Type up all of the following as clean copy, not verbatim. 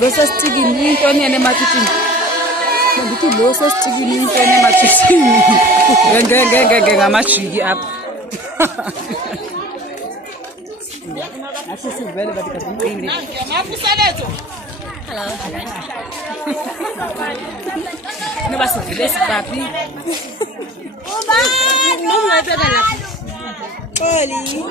Losa stikini into ene mathuthini. Ngithi losa stikini into ene mathuthini. Ngeke ngamajiki apha. Asi sivele bathi kazinqindi. Makuseletho. Hello. Noba sivile sipapi. Ubani ungabeka lapha. Oli.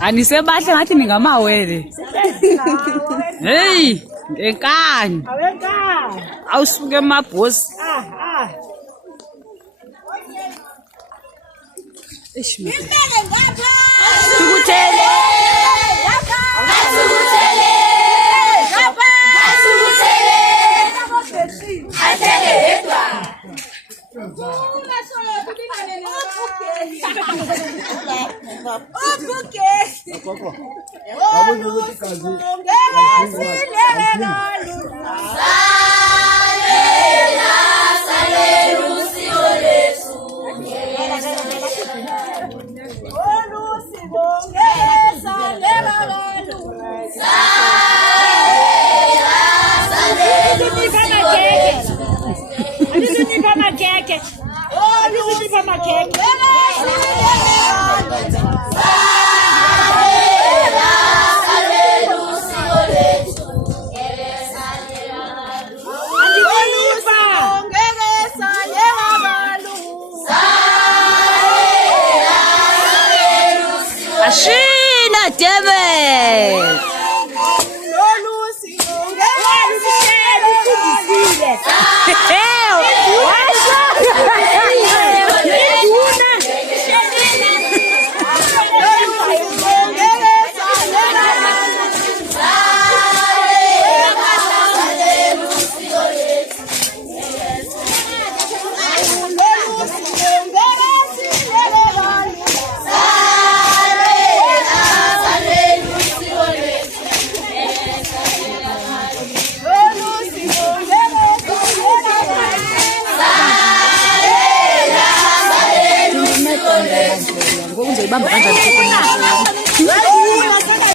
Anisebahle ngathi ningamawele. Hey, enkani. Awenkani. Awusuke emabhosi. Impele ngapha. Sikuthele. Ngapha. Sikuthele. Ngapha. Sikuthele. Athele yedwa. Ashina David. Lolu sibonge.